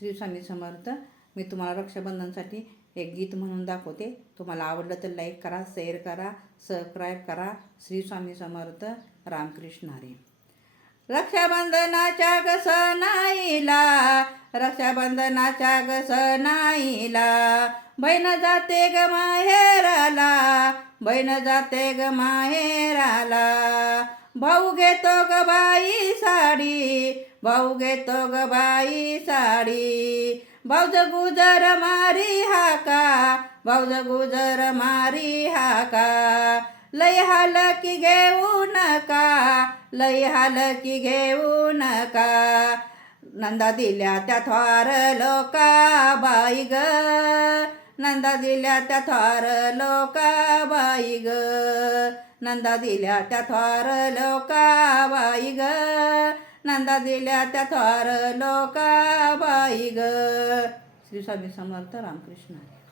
श्री स्वामी समर्थ. मी तुम्हाला रक्षाबंधनसाठी एक गीत म्हणून दाखवते. तुम्हाला आवडलं तर लाईक करा, शेअर करा, सबस्क्राईब करा. श्री स्वामी समर्थ. रामकृष्ण हरी. रक्षाबंधनाच्या ग सणाईला, रक्षाबंधनाच्या ग सणाईला, बहीण जाते ग माहेराला, बहीण जाते ग माहेराला. भाऊ घेतो ग बाई साडी, भाऊ घेतो ग बाई साडी. भाऊज गुजर मारी हाका, भाऊज गुजर मारी हाका. लय हाल की घेऊ नका, लय हाल की घेऊ नका. नंदा दिल्या त्या थोर लोका बाई ग, नंदा दिल्या त्या थोर लोका बाई ग, नंदा दिल्या त्या थोर लोका बाई ग, नंदा दिल्या त्या थोर लोका बाई ग. श्री स्वामी समर्थ. रामकृष्ण हरी.